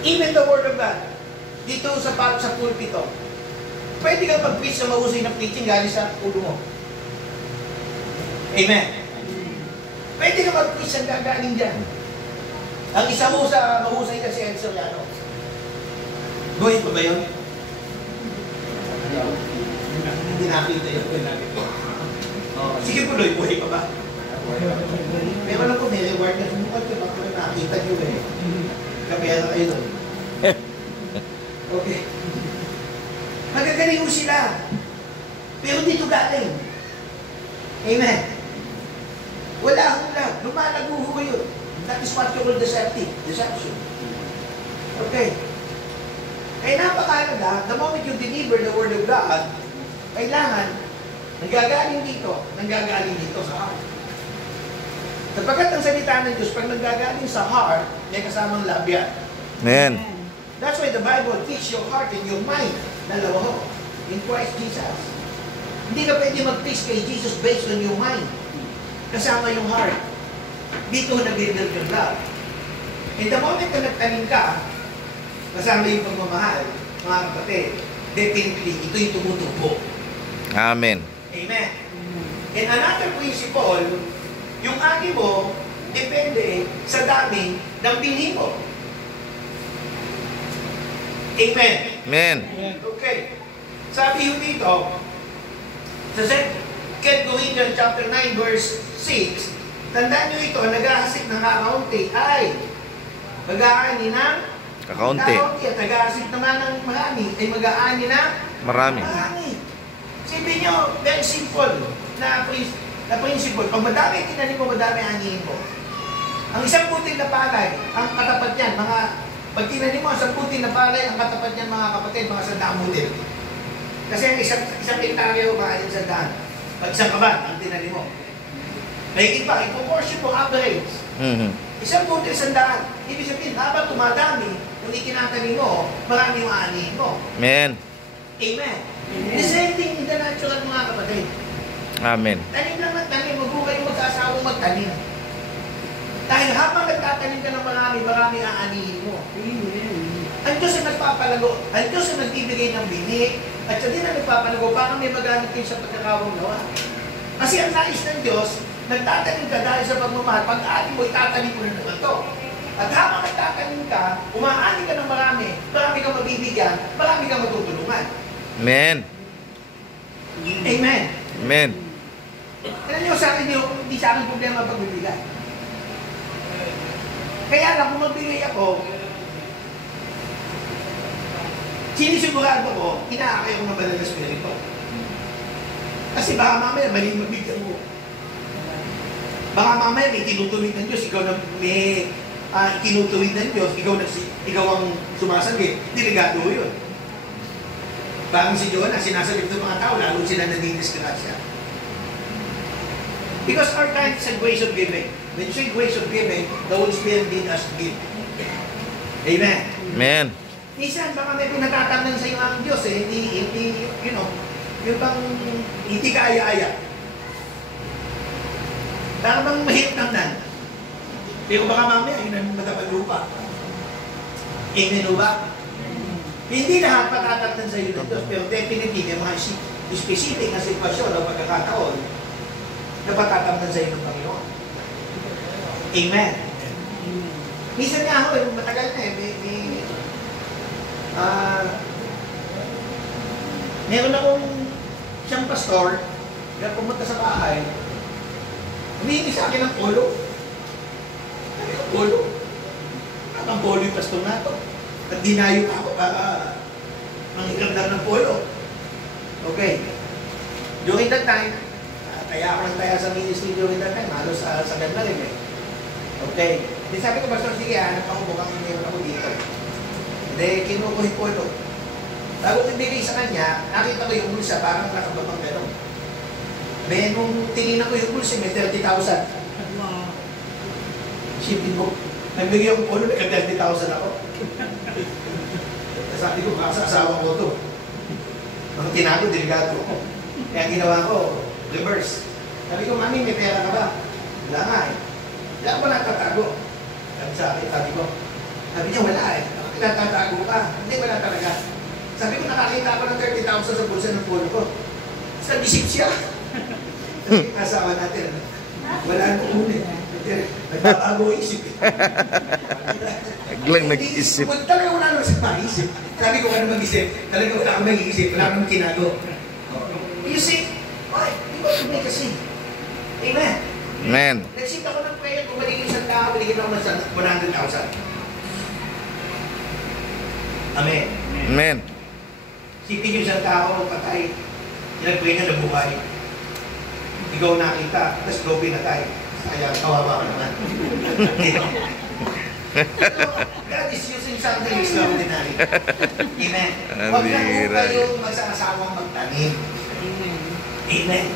Even the Word of God, dito sa pulpito, pwede kang mag-preach na mahusay na preaching galing sa ulo mo. Amen. Pwede kang mag-preach na gagaling dyan. Ang isa mo sa mahusay na si Enzo Llano. Buhay pa ba yun? Hindi nakita yun. Sige po, Loy, buhay pa ba? Pero alam ko, may reward na sumukad ka. Baka nakita nyo eh. Kapera kayo doon. Okay. Magagaling mo sila. Pero dito galing. Amen. Wala akong lang. Lumalago ho yun. That is what you call deception. Okay. Kaya napakalaga, the moment you deliver the Word of God, kailangan, nanggagaling dito sa heart. Sapagkat ang salita ng Diyos, pag nanggagaling sa heart, may kasamang labya. Amen. That's why the Bible keeps your heart and your mind, dalawa ho, in Christ Jesus. Hindi ka pwede mag-preach kay Jesus based on your mind. Kasama yung heart. Dito nag-build yung love. In the moment na nagtanim ka, kasama yung pagmamahal, mga kapatid, definitely, ito yung tumutubo. Amen. Amen. And another principle, yung ani mo, depende sa dami ng binhi mo. Amen. Amen. Okay. Sabi yung dito, sa 2 Corinthians chapter 9 verse 6, tandaan nyo ito, nag-ahasik ng kakaunti ay mag-aani ng Kakaunti. at nag-ahasik naman ng marami ay mag-aani ng Marami. Sabihin nyo, very simple na principle. Pag madami tinanim mo, madami anihin mo. Ang isang puting na palay, ang katapat niyan, pag tinanim mo, ang isang puting na palay, ang katapat niyan, mga kapatid, mga sandamutin. Kasi ang isang hektarya o maalim sandaan. Pag isang kaban, ang tinanim mo. May iba, i-proportion mo average. Isang puting sandaan. Ibig sabihin, habang tumadami, kung itinatanim mo, marami yung aanihin mo. Amen. Amen. The same thing in the natural, mga kapatid. Amen. Tanim lang ng tanim, huwag mo kayong mag-asawang magtanim. Dahil habang nagtatanim ka ng marami aanihin mo. Ang Diyos ang nagpapalago, ang Diyos ang nagbibigay ng bini, at siya din ang nagpapalago, parang may magamit kayo sa pagkakawang gawa. Kasi ang nais ng Diyos, nagtatanim ka dahil sa pagmamahal, pag-aani mo, itatanim mo na naman ito. At habang nagtatanim ka, umaani ka ng marami kang mabibigyan, marami kang matutulungan. Amen. Amen. Amen. Alam niyo sa akin, hindi sa akin problema pagbibigay. Kaya lang, kung magbigay ako, sinisigurado ko, inaakay ko ng banal na spirito. Kasi baka mamaya, maling magbigyan mo. Baka mamaya, may tinutuwid ng Diyos, ikaw na may tinutuwid ng Diyos, ikaw ang sumasagit, delegado yun. Parang si Jonah, sinasalit ng mga tao, lalo sila nadidisgrasya. Because our time is a grace of giving. When you say grace of giving, the Holy Spirit did us give. Amen. Amen. Minsan, baka may pinatatangan sa iyo ang Diyos hindi, you know, yung bang hindi ka aya-aya. Baka bang mahirap namnan. Pero baka mamaya, yun ang matapag lupa. Amen o ba? Hindi lahat patatatnan sa iyo ng Diyos, pero definitely may mga specific na sitwasyon o pagkakataon na patatatnan sa iyo ng Panginoon. Amen. Minsan nga ako, matagal na meron akong siyang pastor, kaya pumunta sa bahay, humihingi sa akin ng polo. Polo? Ang polo yung pastor na ito. At dinayo pa ako para manghigam ng polo. Okay. During that time, kaya ako nang kaya sa ministry during that time, halos sa ganda rin eh. Okay. Di sabi ko, Pastor, sige, hanap ako, mukhang meron ako dito. Hindi, kinukuha yung polo. Bago ibigay sa kanya, nakita ko yung bulsa, parang nakababang gano'n. May nung tinignan ko yung bulsa, may 30,000. Wow. Shipping mo. Nagbigay ako polo, may 30,000 ako. Sabi ko, baka sa asawa ko ito. Mga tinago, delegado ko. Kaya ginawa ko, reverse. Sabi ko, Mami, may pera ka ba? Wala nga eh. Wala ko natatago. Sabi sa akin, sabi ko, sabi niya, wala eh. nagtatago ka. Hindi, wala talaga. Sabi ko, nakakita ako ng 30,000 sa bulsa ng polo ko. Sa bisip siya. Sabi, asawa natin, wala nang ulit. Nagbabago isip. Naglang nag-isip. Talaga wala nang maisip. Sabi ko, ano mag-isip? Talaga wala kang mag-iisip. Wala kang kinago. You see? Why? Di ba tumay kasi? Amen. Amen. Nagsit ako ng prayer, kung maliging isang tao, maliging ako ng 100,000. Amen. Amen. Sipin yung isang tao, patay. Pinag-pray na nabuhay. Ikaw nakita, tapos dobe na tayo. Kaya kawawa ka naman. God is using something extraordinary. Amen. Huwag na po kayong magsasawang magtanim. Amen.